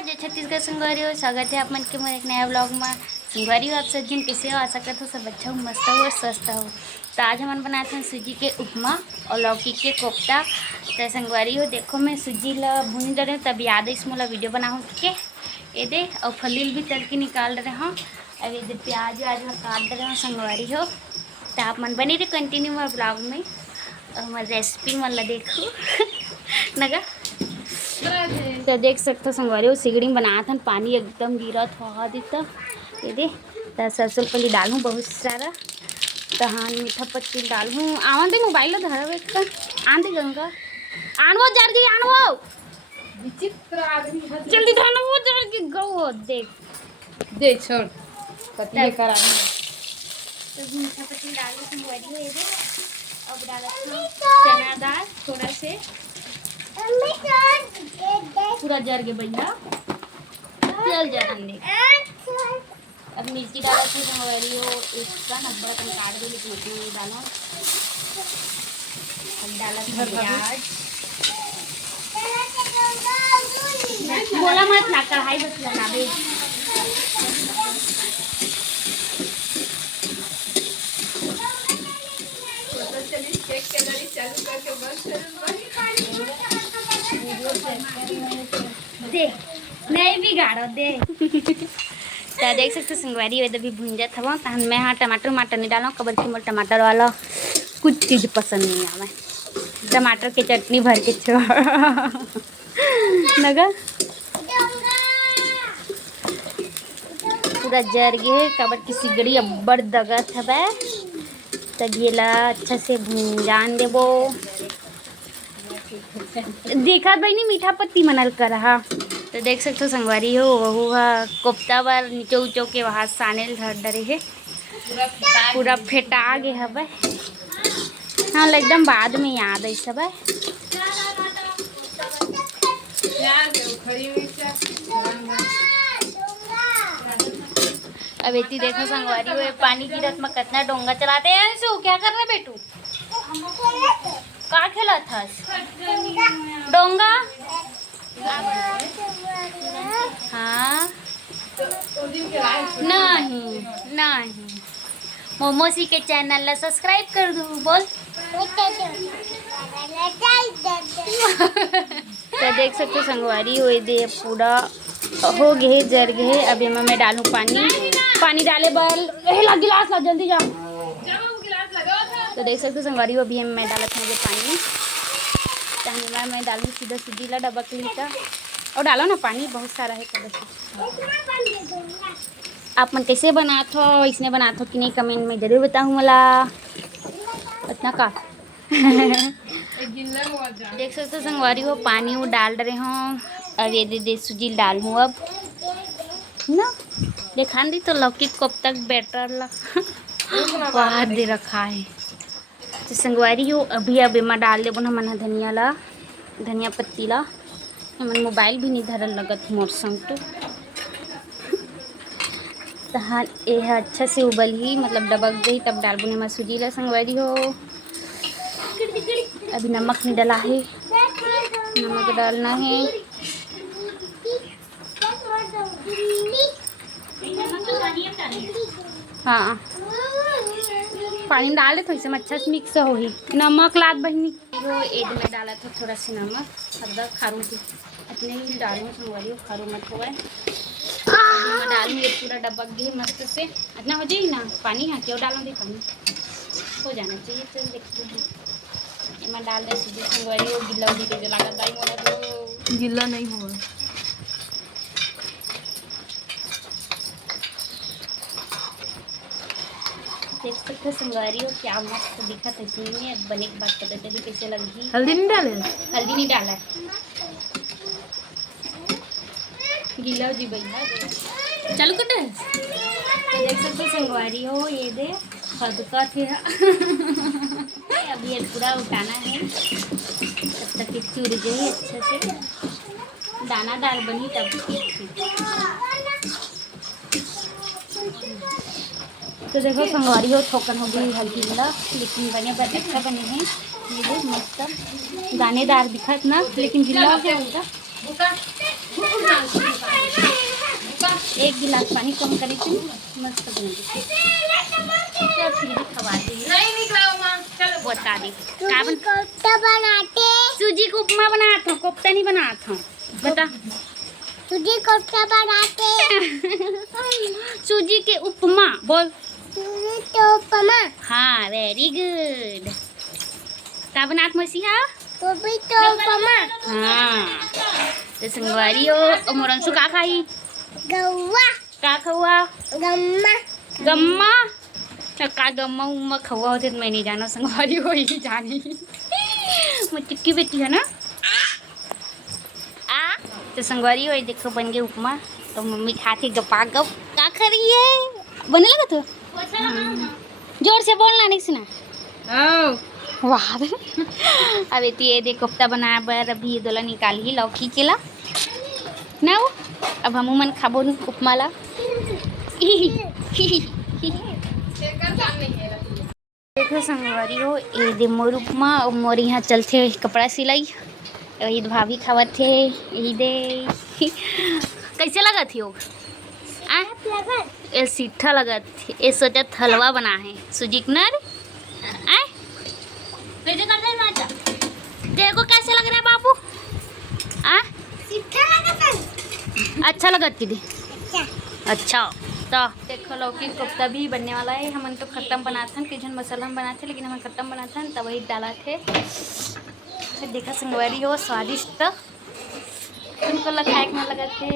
जय छत्तीसगढ़ संगवारी हो। स्वागत है आप मन के मोर एक नया ब्लॉग में। संगवारी हो आप सब जिन कैसे हो, आशा करते हो सब अच्छा हो, मस्त हो और स्वस्थ हो। तो आज हम बनाते हैं सूजी के उपमा और लौकी के कोफ्ता। तो संगवारी हो देखो मैं सूजी ला भून रहे तब याद है इसमें वीडियो बनाऊँ के ये दे और फलील भी तल के निकाल रहे हूँ। अब ये प्याज व्याज में काट रहे हो संगवारी हो। तो आप मन बनी रहे कंटिन्यू में ब्लॉग में और हमारी रेसिपी मन ला देखो नगा। तो देख सकते हो संगवारी हो सिगड़ी बना था पानी एकदम गिरा था देता ये दे। तो सरसों पली डालूँ बहुत सारा तहान मीठा पत्ती डालूँ। आवन दे मोबाइल धरा एक आन दे गंगा आनवो जल्दी आनवो विचित्र आदमी है। जल्दी धो वो जल्दी गो देख दे छोड़ पतिए करा तो मीठा पत्ती डालूँ संगवारी हो ये दे। अब डाला चना दाल थोड़ा से पूरा जर के भैया चल जा अंदे। अब मिर्ची डाला थी संगवारी हो इसका नब्बड़ कम काट दे लेकिन मिर्ची नहीं डालो। अब डाला था प्याज बोला मत ना कढ़ाई बस लगा दे। दे नहीं बिगाड़ो दे तो देख सकते संगवारी वेद भी भुंजा था तहन मैं हाँ टमाटर नहीं डालो कबर की मोर टमाटर वाला कुछ चीज़ पसंद नहीं आवे। टमाटर के चटनी भर के छोड़ नगा पूरा जर गए कबर की सिगड़ी अब्बड़ दगत है तब ये ला अच्छा से भुंजान देबो। देखा भाई नहीं मीठा पत्ती मनल कर हा। तो देख सकते हो संगवारी हो वहू कोफ्ता बार नीचे उचो के वहाँ सानेल डरे है पूरा फेटा गे हवे। हाँ एकदम बाद में याद है सब अब इतनी देखो संगवारी हुए पानी की रत में कितना डोंगा चलाते हैं। अंशु क्या कर रहे बेटू का खेला था डोंगा। हाँ नहीं नहीं मोमोसी के चैनल ला सब्सक्राइब कर दो बोल। तो देख सकते हो संगवारी हुए दे पूरा हो गए जर गए। अब इमा मैं डालूँ पानी डाले बल ला गिलास ला जल्दी जा। तो देख सकते हो संगवारी अभी मैं डाला था मुझे पानी चाहे मैं डालूँ सीधा सूजी ला डबक ली का और डालो ना पानी बहुत सारा है कब। आप मन कैसे बनाते हो इसने बनाते हो कि नहीं कमेंट में जरूर बताऊँ मला इतना का देख सकते हो संगवारी हो पानी वो डाल रहे हों। अब ये दे सूजी डाल हूँ अब ना देखा दी तो लौकी कब तक बैटर ला बाहर दे रखा है। तो संगवारी हो अभी अब इमा डाल देबो ना मन धनिया ला धनिया पत्ती ला मन मोबाइल भी नहीं धरल लगत मोर संग तो तहाँ यह अच्छा से उबल ही मतलब डबक गई तब डाल बुने सूजी ला संगवारी हो। अभी नमक नहीं डाला है नमक डालना है। हाँ पानी डाल दे थोड़ी सा अच्छा से मिक्स हो ही नमक लाद बहनी वो एड में डाला था थोड़ा सा नमक हल्का खारू थी इतने ही डालूँ संगवारी हो खारू मत हो गए। मैं डालूँ ये पूरा डब्बक गई मस्त से इतना हो जाएगी ना पानी। हाँ क्यों डालूँ दे पानी हो जाना चाहिए। तो देखते हैं मैं डाल दे सीधे संगवारी हो गिल्ला उड़ी के लगा दाई मोला तो गिल्ला नहीं हुआ। देख सकते हो संगवारी हो क्या मस्त दिखा था इसमें। अब बने के बाद पता चली कैसे लगी। हल्दी नहीं डाले हल्दी नहीं डाला है गीला जी भैया चलो कटे। तो देख सकते हो संगवारी हो ये दे खदका थे अब ये पूरा उठाना है तब तक चूर गई अच्छे से दाना दाल बनी तब। तो देखो संगवारी हो ठोकर हो गई हल्दी वाला लेकिन बने अच्छा बने हैं ये देख मस्त दानेदार दिखत ना लेकिन गिल्ला हो गया उनका गिलास पानी कम करी थी मस्त बन गई तो फिर भी खवा दी नहीं निकलाओ माँ चलो बता दी कोफ्ता बनाते सूजी का उपमा बनाता हूँ कोफ्ता नहीं बनाता हूँ बता सूजी कोफ्ता बनाते सूजी के उपमा बोल तो उपमा हाँ वेरी गुड का बनात मसीहा तो भी तो उपमा हाँ तो संगवारी हो मोरंसु का खाई गव्वा का खवा गम्मा गम्मा का गम्मा उम्मा खवा होते तो मैं नहीं जाना संगवारी हो ही जानी मैं टिक्की बेटी है ना आ तो संगवारी हो देखो बन गए उपमा तो मम्मी खाती गपा गप का करी है बने लगा तो जोर से बोलना नहीं सुना वाह अब ये देख कोफ्ता बनाया बर अभी दोला निकाली लौकी के ला ना वो अब हम मन खाबो उपमा ला देखो संगवारी हो ये दे मोर उपमा और मोर यहाँ चलते कपड़ा सिलाई यही भाभी खावत थे यही दे कैसे लगा थी वो ये सीठा लगा थी ये सोचा हलवा बना है सुजी नर आए कैसे कर दे राजा देखो कैसे लग रहा है बाबू आ सीठा लगा था अच्छा लगा दीदी अच्छा तो देखो लौकी कोफ्ता भी बनने वाला है हम तो खत्म बनाते कि जन मसाला हम बनाते लेकिन हम खत्म बनाते तब वही डाला थे फिर देखा संगवारी हो स्वादिष्ट उनको लगाए में लगा थे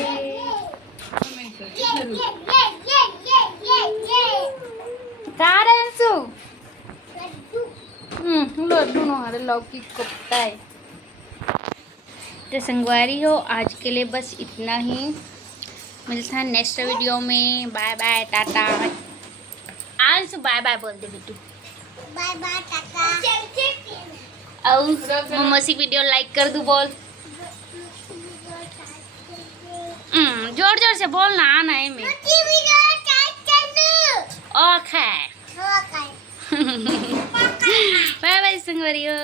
लड्डू हमारे लौकी कोफ्ता है तो संगवारी हो आज के लिए बस इतना ही मिलता है नेक्स्ट वीडियो में बाय बाय टाटा आज बाय बाय बोल दे बेटू बाय बाय टाटा और मम्मी वीडियो लाइक कर दू बोल जोर जोर से बोलना आना है मैं ओके बाय बाय संगवारी हो।